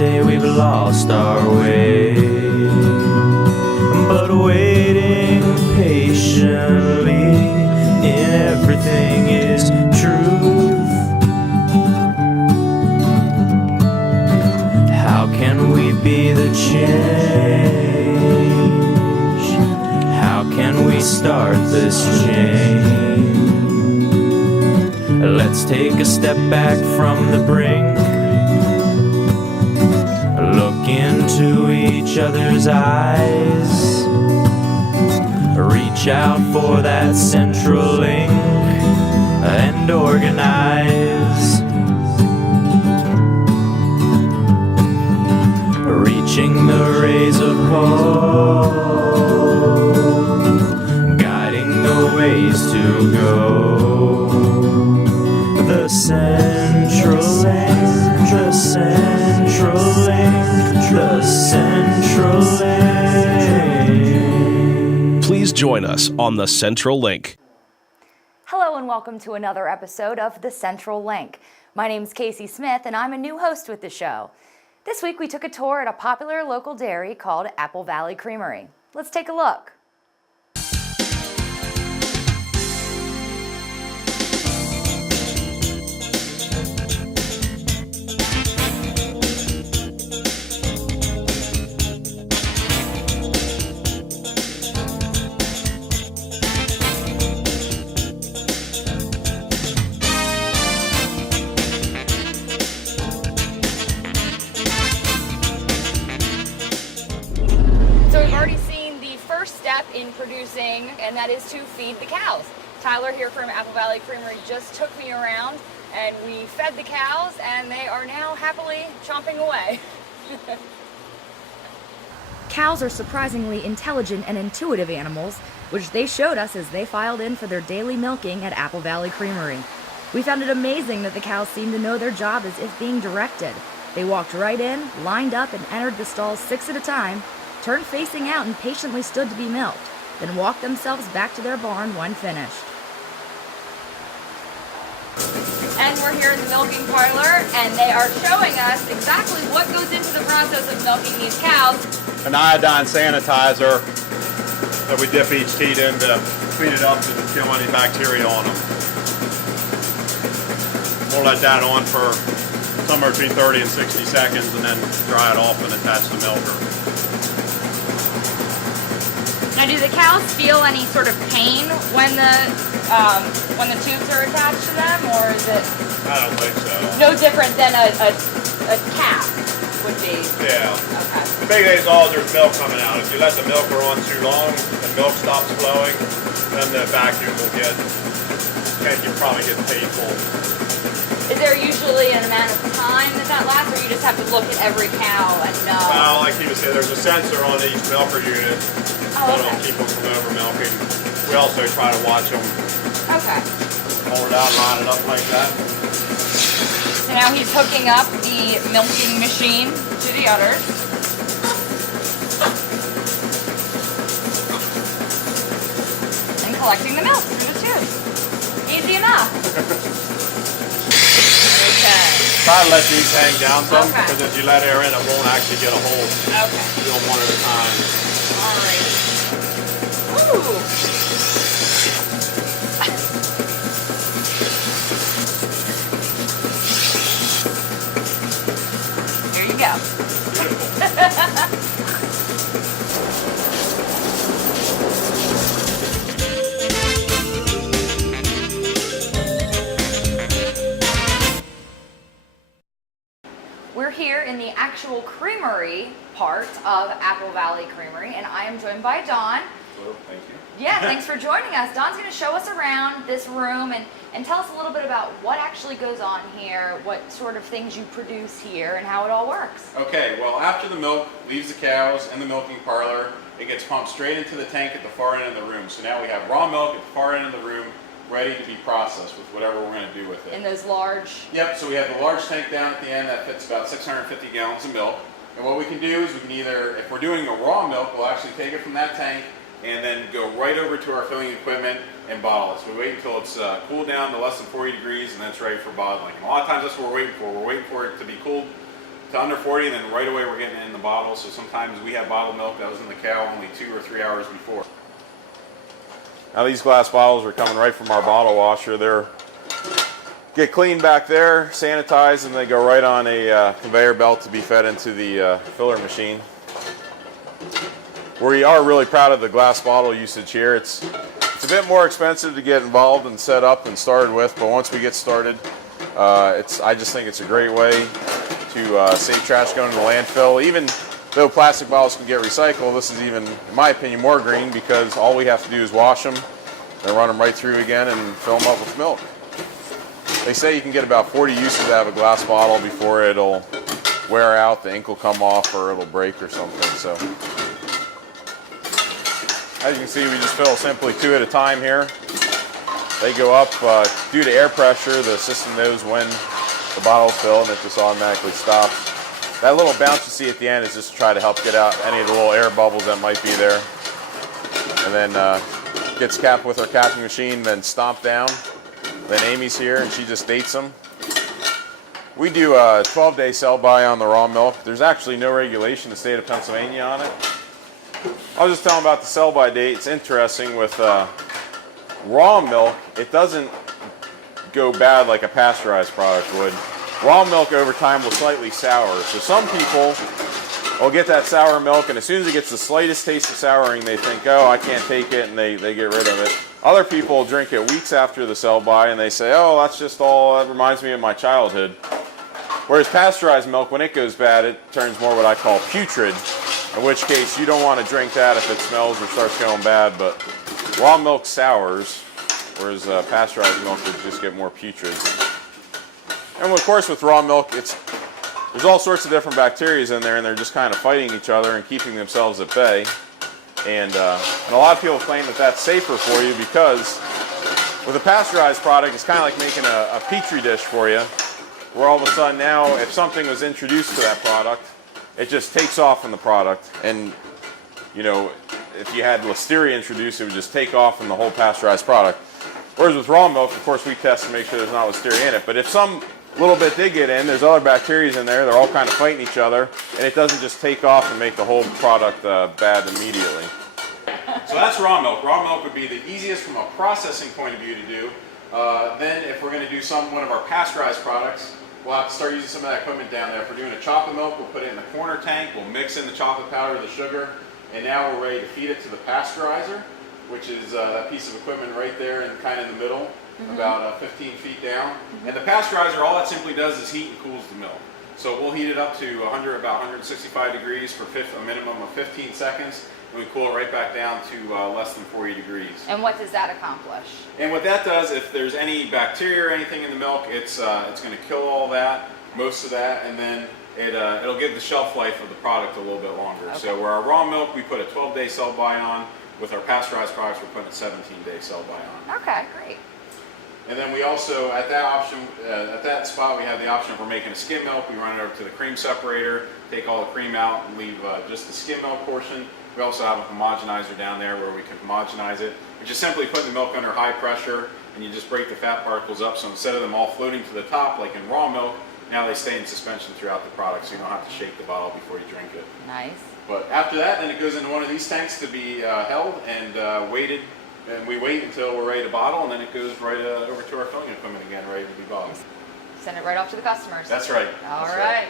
say we've lost our way, but waiting patiently in everything is truth. How can we be the change? How can we start this change? Let's take a step back from the brink, look into each other's eyes, reach out for that central link and organize. Reaching the rays of hope, guiding the ways to go. The central link, the central link, the central link. Please join us on the Central Link. Hello and welcome to another episode of The Central Link. My name is Casey Smith and I'm a new host with the show. This week we took a tour at a popular local dairy called Apple Valley Creamery. Let's take a look. In producing, and that is to feed the cows. Tyler here from Apple Valley Creamery just took me around and we fed the cows and they are now happily chomping away. Cows are surprisingly intelligent and intuitive animals, which they showed us as they filed in for their daily milking at Apple Valley Creamery. We found it amazing that the cows seemed to know their job as if being directed. They walked right in, lined up, and entered the stalls 6 at a time, turned facing out and patiently stood to be milked, then walked themselves back to their barn when finished. And we're here in the milking parlor, and they are showing us exactly what goes into the process of milking these cows. An iodine sanitizer that we dip each teat in to clean it up and kill any bacteria on them. We'll let that on for somewhere between 30 and 60 seconds and then dry it off and attach the milker. Now, do the cows feel any sort of pain when the tubes are attached to them, or is it? I don't think so. No different than a calf would be. Yeah. Okay. The big thing is there's milk coming out. If you let the milker on too long, the milk stops flowing, then the vacuum will you probably get painful. Is there usually an amount of time that lasts, or you just have to look at every cow and know? Well, like he was saying, there's a sensor on each milker unit. That'll keep them from over milking. We also try to watch them. Okay. Hold it out, line it up like that. So now he's hooking up the milking machine to the udders. And collecting the milk through the tube. Easy enough. Okay. Try to let these hang down some, Okay. because if you let air in, it won't actually get a hold. Okay. Do them one at a time. All right. Ooh. There you go. We're here in the actual creamery part of Apple Valley Creamery, and I am joined by Don. Hello, thank you. Yeah, thanks for joining us. Don's going to show us around this room and tell us a little bit about what actually goes on here, what sort of things you produce here, and how it all works. Okay, well, after the milk leaves the cows in the milking parlor, it gets pumped straight into the tank at the far end of the room. So now we have raw milk at the far end of the room, ready to be processed with whatever we're going to do with it. In those large... Yep, so we have the large tank down at the end that fits about 650 gallons of milk. And what we can do is we can either, if we're doing a raw milk, we'll actually take it from that tank and then go right over to our filling equipment and bottle it. So we wait until it's cooled down to less than 40 degrees and then it's ready for bottling. And a lot of times that's what we're waiting for. We're waiting for it to be cooled to under 40, and then right away we're getting it in the bottle. So sometimes we have bottled milk that was in the cow only 2 or 3 hours before. Now these glass bottles are coming right from our bottle washer. They're get cleaned back there, sanitized, and they go right on a conveyor belt to be fed into the filler machine. We are really proud of the glass bottle usage here. It's a bit more expensive to get involved and set up and started with, but once we get started, I just think it's a great way to save trash going to the landfill. Even though plastic bottles can get recycled, this is even, in my opinion, more green because all we have to do is wash them, then run them right through again and fill them up with milk. They say you can get about 40 uses out of a glass bottle before it'll wear out, the ink will come off, or it'll break or something. So, as you can see, we just fill simply 2 at a time here. They go up due to air pressure. The system knows when the bottle's filled, and it just automatically stops. That little bounce you see at the end is just to try to help get out any of the little air bubbles that might be there. And then gets capped with our capping machine, then stomped down. Then Amy's here, and she just dates them. We do a 12-day sell-by on the raw milk. There's actually no regulation in the state of Pennsylvania on it. I was just telling about the sell-by date. It's interesting with raw milk. It doesn't go bad like a pasteurized product would. Raw milk over time will slightly sour. So some people will get that sour milk, and as soon as it gets the slightest taste of souring, they think, oh, I can't take it, and they get rid of it. Other people drink it weeks after the sell-by, and they say, oh, that's just all, that reminds me of my childhood. Whereas pasteurized milk, when it goes bad, it turns more what I call putrid, in which case you don't want to drink that if it smells or starts going bad, but raw milk sours, whereas pasteurized milk would just get more putrid. And of course with raw milk, there's all sorts of different bacteria in there, and they're just kind of fighting each other and keeping themselves at bay. And a lot of people claim that that's safer for you because with a pasteurized product, it's kind of like making a petri dish for you, where all of a sudden now, if something was introduced to that product, it just takes off in the product. And, you know, if you had Listeria introduced, it would just take off in the whole pasteurized product. Whereas with raw milk, of course, we test to make sure there's not Listeria in it. But if some little bit did get in, there's other bacteria in there, they're all kind of fighting each other, and it doesn't just take off and make the whole product bad immediately. So that's raw milk. Raw milk would be the easiest from a processing point of view to do. Then if we're going to do one of our pasteurized products, we'll have to start using some of that equipment down there. If we're doing a chocolate milk, we'll put it in the corner tank, we'll mix in the chocolate powder with the sugar, and now we're ready to feed it to the pasteurizer, which is that piece of equipment right there and kind of in the middle. About 15 feet down. And the pasteurizer, all that simply does is heat and cools the milk. So we'll heat it up to about 165 degrees for a minimum of 15 seconds, and we cool it right back down to less than 40 degrees. And what does that accomplish? And what that does, if there's any bacteria or anything in the milk, it's going to kill all that, most of that, and then it'll give the shelf life of the product a little bit longer. Okay. So where our raw milk, we put a 12-day sell-by on. With our pasteurized products, we're putting a 17-day sell-by on. Okay, great. And then we also, at that spot, we have the option if we're making a skim milk, we run it over to the cream separator, take all the cream out, and leave just the skim milk portion. We also have a homogenizer down there where we can homogenize it, which is simply putting the milk under high pressure, and you just break the fat particles up. So instead of them all floating to the top, like in raw milk, now they stay in suspension throughout the product, so you don't have to shake the bottle before you drink it. Nice. But after that, then it goes into one of these tanks to be held and weighted. And we wait until we're ready to bottle, and then it goes right over to our filling equipment again, ready to be bottled. Send it right off to the customers. That's right. All right.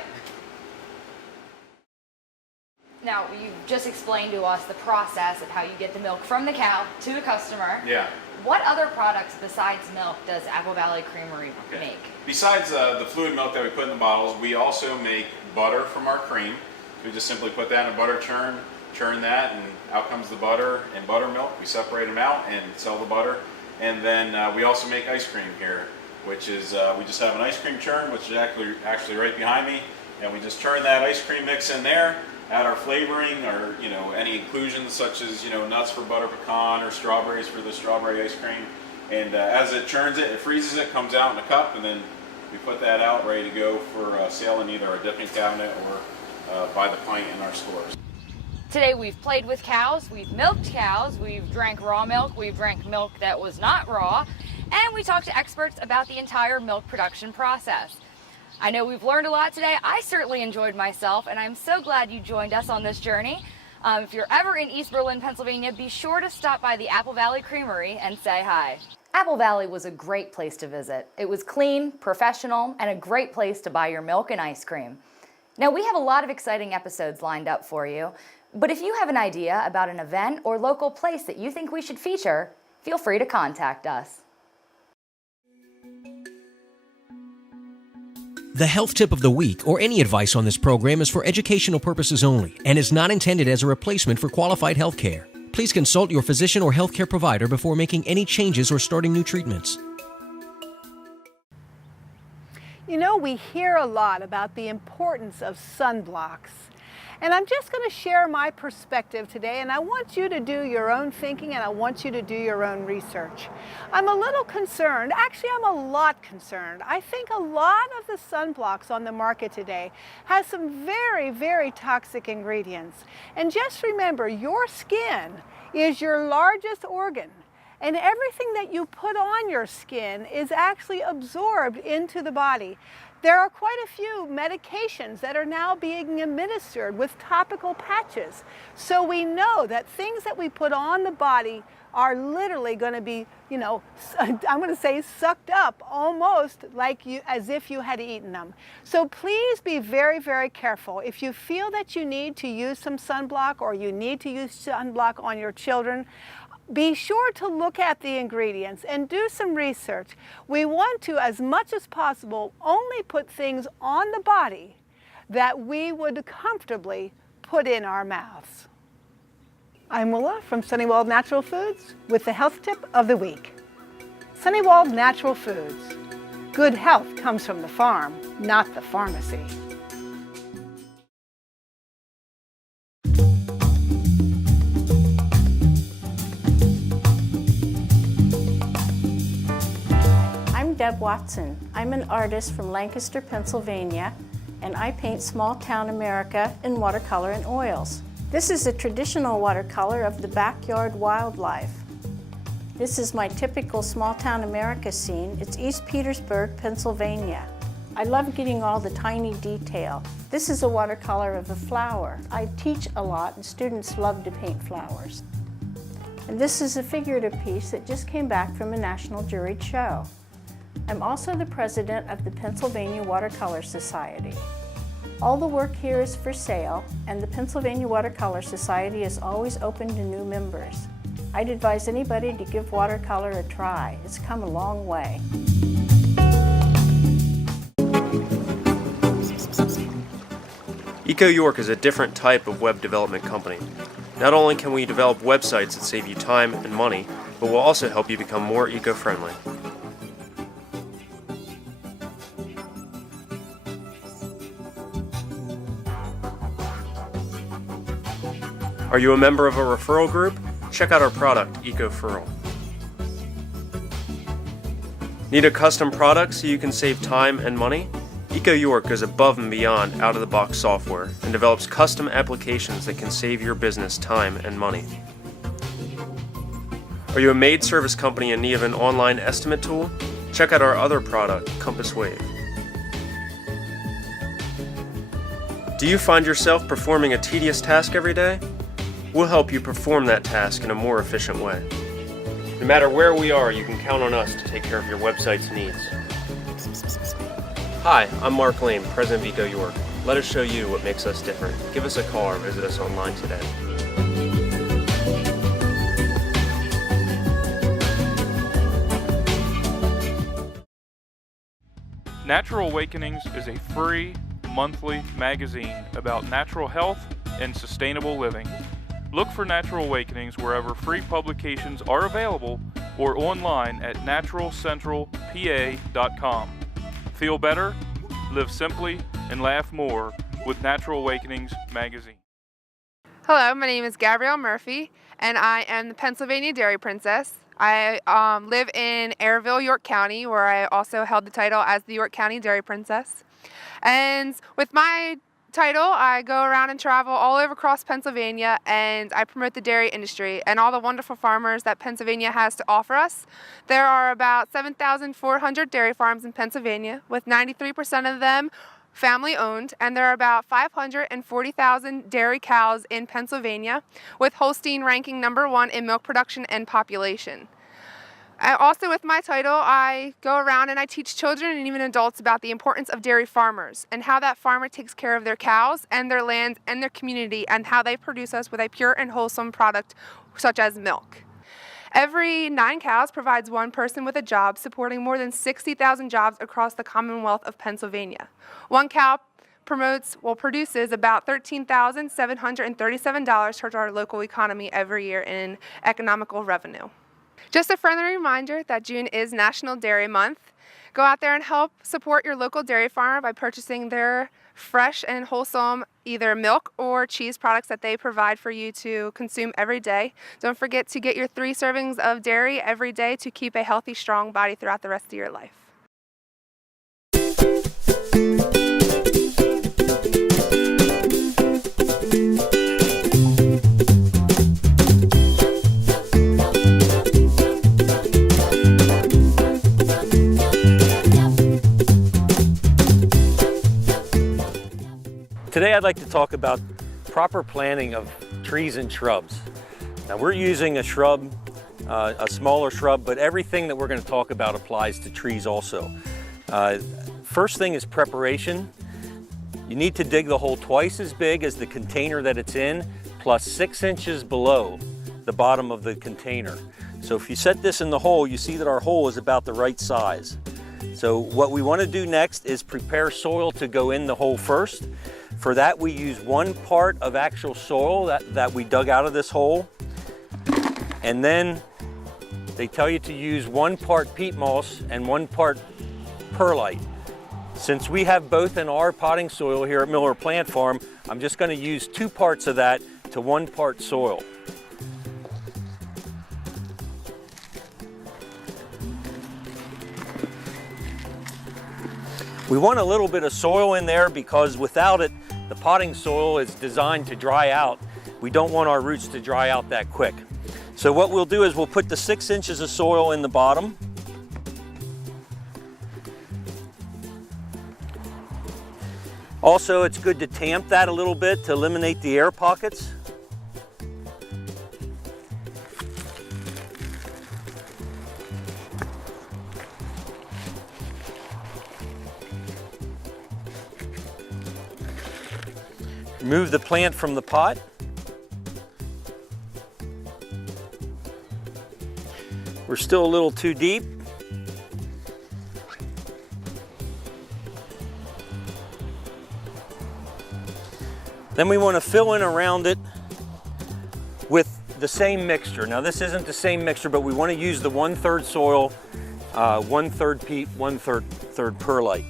Now, you've just explained to us the process of how you get the milk from the cow to the customer. Yeah. What other products besides milk does Apple Valley Creamery make? Besides the fluid milk that we put in the bottles, we also make butter from our cream. We just simply put that in a butter churn that, and out comes the butter and buttermilk. We separate them out and sell the butter. And then we also make ice cream here, which is, we just have an ice cream churn, which is actually right behind me. And we just churn that ice cream mix in there, add our flavoring, or any inclusions such as nuts for butter pecan or strawberries for the strawberry ice cream. And as it churns it, it freezes it, comes out in a cup, and then we put that out ready to go for sale in either a dipping cabinet or by the pint in our stores. Today we've played with cows, we've milked cows, we've drank raw milk, we've drank milk that was not raw, and we talked to experts about the entire milk production process. I know we've learned a lot today. I certainly enjoyed myself, and I'm so glad you joined us on this journey. If you're ever in East Berlin, Pennsylvania, be sure to stop by the Apple Valley Creamery and say hi. Apple Valley was a great place to visit. It was clean, professional, and a great place to buy your milk and ice cream. Now, we have a lot of exciting episodes lined up for you, but if you have an idea about an event or local place that you think we should feature, feel free to contact us. The health tip of the week or any advice on this program is for educational purposes only and is not intended as a replacement for qualified health care. Please consult your physician or healthcare provider before making any changes or starting new treatments. You know, we hear a lot about the importance of sunblocks. And I'm just going to share my perspective today, and I want you to do your own thinking and I want you to do your own research. I'm a little concerned, actually I'm a lot concerned. I think a lot of the sunblocks on the market today has some very, very toxic ingredients. And just remember, your skin is your largest organ. And everything that you put on your skin is actually absorbed into the body. There are quite a few medications that are now being administered with topical patches. So we know that things that we put on the body are literally going to be, I'm going to say sucked up almost like as if you had eaten them. So please be very, very careful. If you feel that you need to use some sunblock or you need to use sunblock on your children, be sure to look at the ingredients and do some research. We want to, as much as possible, only put things on the body that we would comfortably put in our mouths. I'm Willa from Sunnywald Natural Foods with the health tip of the week. Sunnywald Natural Foods. Good health comes from the farm, not the pharmacy. I'm Deb Watson. I'm an artist from Lancaster, Pennsylvania, and I paint small-town America in watercolor and oils. This is a traditional watercolor of the backyard wildlife. This is my typical small-town America scene. It's East Petersburg, Pennsylvania. I love getting all the tiny detail. This is a watercolor of a flower. I teach a lot, and students love to paint flowers. And this is a figurative piece that just came back from a national juried show. I'm also the president of the Pennsylvania Watercolor Society. All the work here is for sale, and the Pennsylvania Watercolor Society is always open to new members. I'd advise anybody to give watercolor a try. It's come a long way. Eco York is a different type of web development company. Not only can we develop websites that save you time and money, but will also help you become more eco-friendly. Are you a member of a referral group? Check out our product, EcoFurl. Need a custom product so you can save time and money? Eco York goes above and beyond out-of-the-box software and develops custom applications that can save your business time and money. Are you a maid service company in need of an online estimate tool? Check out our other product, Compass Wave. Do you find yourself performing a tedious task every day? We'll help you perform that task in a more efficient way. No matter where we are, you can count on us to take care of your website's needs. Hi, I'm Mark Lane, President of Eco York. Let us show you what makes us different. Give us a call or visit us online today. Natural Awakenings is a free monthly magazine about natural health and sustainable living. Look for Natural Awakenings wherever free publications are available or online at naturalcentralpa.com. Feel better, live simply, and laugh more with Natural Awakenings magazine. Hello, my name is Gabrielle Murphy, and I am the Pennsylvania Dairy Princess. I live in Airville, York County, where I also held the title as the York County Dairy Princess. And with my title, I go around and travel all over across Pennsylvania, and I promote the dairy industry and all the wonderful farmers that Pennsylvania has to offer us. There are about 7,400 dairy farms in Pennsylvania, with 93% of them family owned, and there are about 540,000 dairy cows in Pennsylvania, with Holstein ranking #1 in milk production and population. Also, with my title, I go around and I teach children and even adults about the importance of dairy farmers and how that farmer takes care of their cows and their land and their community, and how they produce us with a pure and wholesome product such as milk. Every 9 cows provides one person with a job, supporting more than 60,000 jobs across the Commonwealth of Pennsylvania. One cow produces about $13,737 towards our local economy every year in economical revenue. Just a friendly reminder that June is National Dairy Month. Go out there and help support your local dairy farmer by purchasing their fresh and wholesome either milk or cheese products that they provide for you to consume every day. Don't forget to get your 3 servings of dairy every day to keep a healthy, strong body throughout the rest of your life. Today I'd like to talk about proper planting of trees and shrubs. Now we're using a shrub, a smaller shrub, but everything that we're going to talk about applies to trees also. First thing is preparation. You need to dig the hole twice as big as the container that it's in, plus 6 inches below the bottom of the container. So if you set this in the hole, you see that our hole is about the right size. So what we want to do next is prepare soil to go in the hole first. For that, we use 1 part of actual soil that we dug out of this hole. And then they tell you to use 1 part peat moss and 1 part perlite. Since we have both in our potting soil here at Miller Plant Farm, I'm just going to use 2 parts of that to 1 part soil. We want a little bit of soil in there because without it, the potting soil is designed to dry out. We don't want our roots to dry out that quick. So what we'll do is we'll put the 6 inches of soil in the bottom. Also, it's good to tamp that a little bit to eliminate the air pockets. Remove the plant from the pot. We're still a little too deep. Then we want to fill in around it with the same mixture. Now this isn't the same mixture, but we want to use the 1/3 soil, 1/3 peat, 1/3 perlite.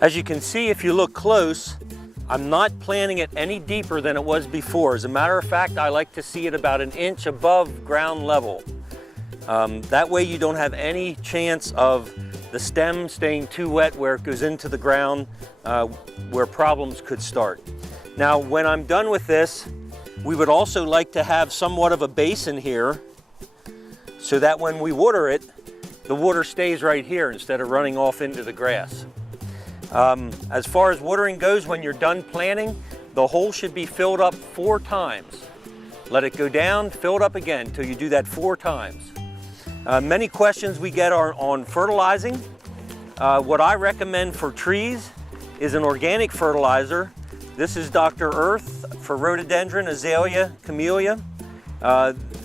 As you can see, if you look close, I'm not planting it any deeper than it was before. As a matter of fact, I like to see it about 1 inch above ground level. That way you don't have any chance of the stem staying too wet where it goes into the ground, where problems could start. Now, when I'm done with this, we would also like to have somewhat of a basin here so that when we water it, the water stays right here instead of running off into the grass. As far as watering goes, when you're done planting, the hole should be filled up 4 times. Let it go down, fill it up again until you do that 4 times. Many questions we get are on fertilizing. What I recommend for trees is an organic fertilizer. This is Dr. Earth for rhododendron, azalea, camellia.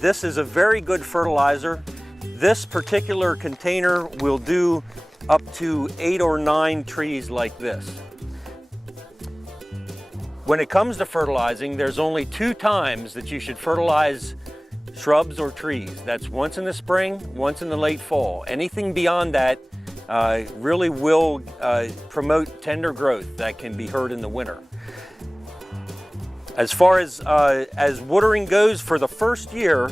This is a very good fertilizer. This particular container will do up to 8 or 9 trees like this. When it comes to fertilizing, there's only 2 times that you should fertilize shrubs or trees. That's once in the spring, once in the late fall. Anything beyond that really will promote tender growth that can be hurt in the winter. As far as watering goes, for the first year,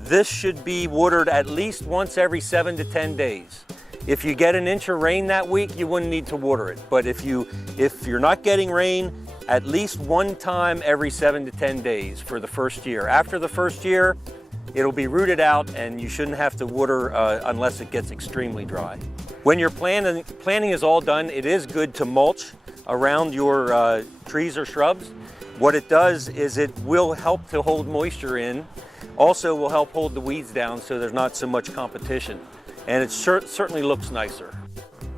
this should be watered at least once every 7 to 10 days. If you get an inch of rain that week, you wouldn't need to water it. But if you're not getting rain, at least one time every 7 to 10 days for the first year. After the first year, it'll be rooted out and you shouldn't have to water unless it gets extremely dry. When your planting is all done, it is good to mulch around your trees or shrubs. What it does is it will help to hold moisture in. Also will help hold the weeds down so there's not so much competition. And it certainly looks nicer.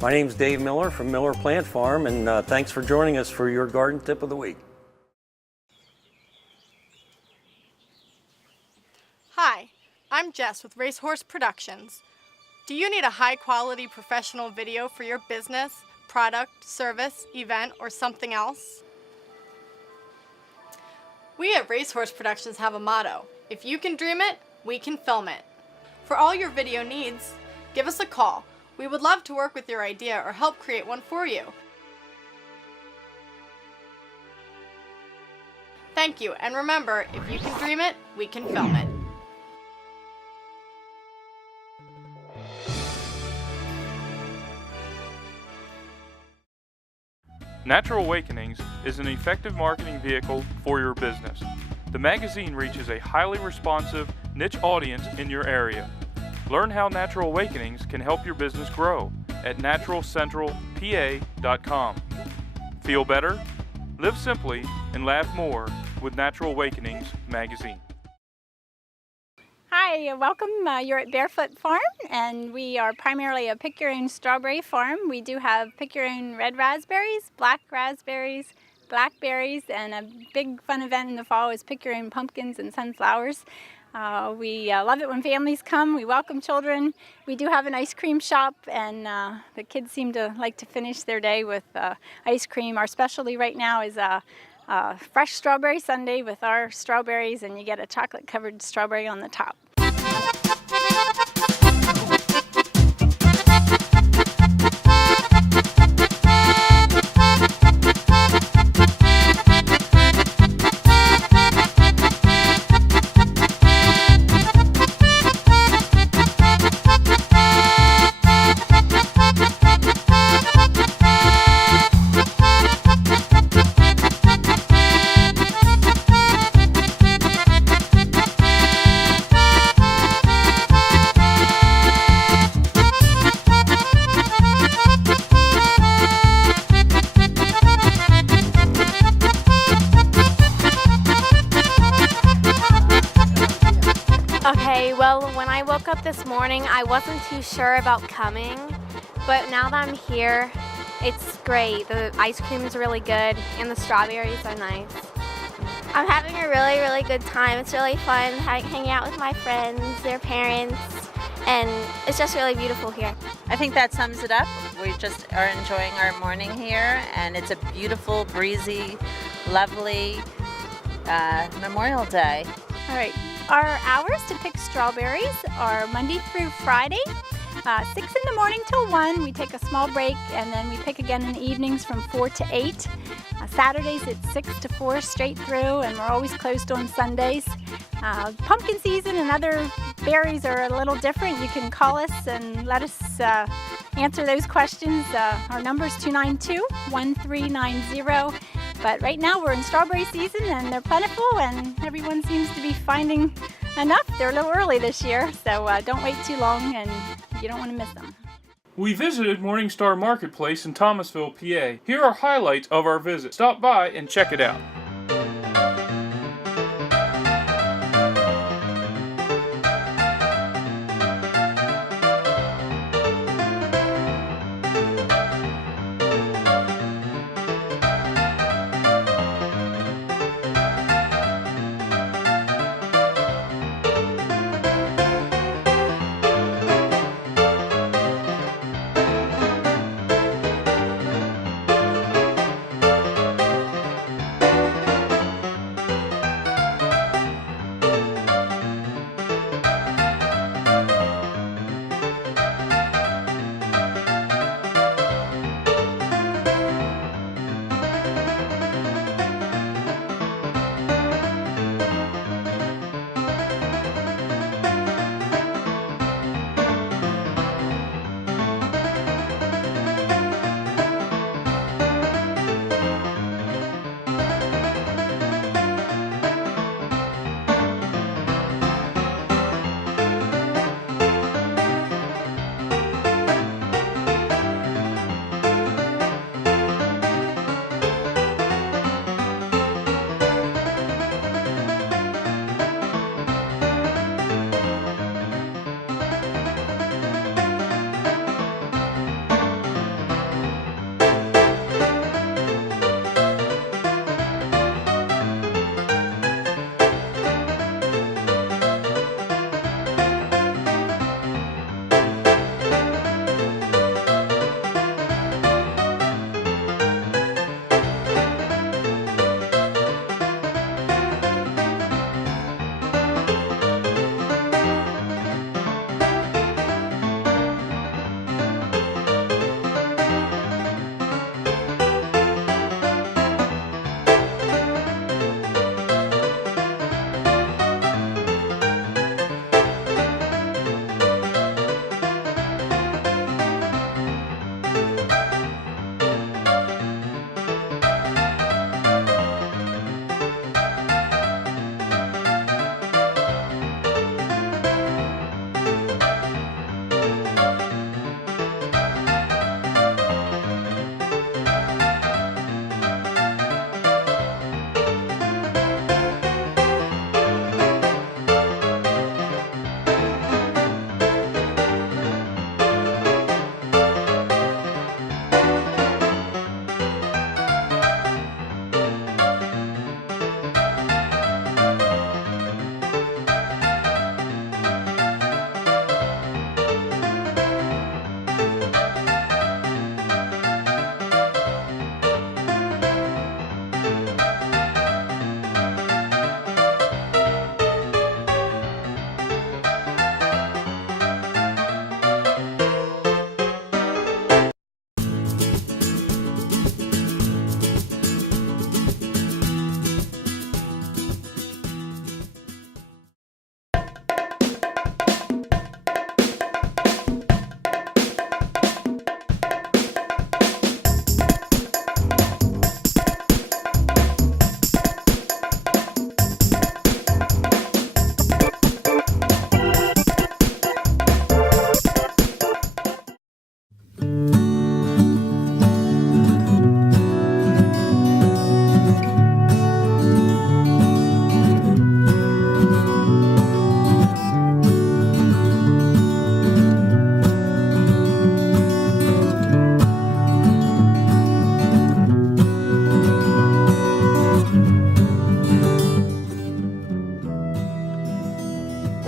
My name's Dave Miller from Miller Plant Farm, and thanks for joining us for your garden tip of the week. Hi, I'm Jess with Racehorse Productions. Do you need a high-quality professional video for your business, product, service, event, or something else? We at Racehorse Productions have a motto: if you can dream it, we can film it. For all your video needs, give us a call. We would love to work with your idea or help create one for you. Thank you, and remember, if you can dream it, we can film it. Natural Awakenings is an effective marketing vehicle for your business. The magazine reaches a highly responsive, niche audience in your area. Learn how Natural Awakenings can help your business grow at naturalcentralpa.com. Feel better, live simply, and laugh more with Natural Awakenings magazine. Hi, welcome. You're at Barefoot Farm, and we are primarily a pick-your-own strawberry farm. We do have pick-your-own red raspberries, blackberries, and a big fun event in the fall is pick-your-own pumpkins and sunflowers. We love it when families come. We welcome children. We do have an ice cream shop, and the kids seem to like to finish their day with ice cream. Our specialty right now is fresh strawberry sundae with our strawberries, and you get a chocolate-covered strawberry on the top. This morning I wasn't too sure about coming, but now that I'm here, it's great. The ice cream is really good and the strawberries are nice. I'm having a really good time. It's really fun hanging out with my friends, their parents, and it's just really beautiful here. I think that sums it up. We just are enjoying our morning here, and it's a beautiful, breezy, lovely Memorial Day. All right. Our hours to pick strawberries are Monday through Friday, 6 in the morning till 1. We take a small break, and then we pick again in the evenings from 4 to 8. Saturdays it's 6 to 4 straight through, and we're always closed on Sundays. Pumpkin season and other berries are a little different. You can call us and let us answer those questions. Our number is 292-1390. But right now we're in strawberry season, and they're plentiful, and everyone seems to be finding enough. They're a little early this year, so don't wait too long, and you don't want to miss them. We visited Morningstar Marketplace in Thomasville, PA. Here are highlights of our visit. Stop by and check it out.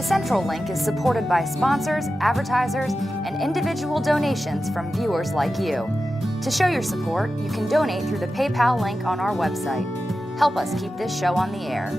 The Central Link is supported by sponsors, advertisers, and individual donations from viewers like you. To show your support, you can donate through the PayPal link on our website. Help us keep this show on the air.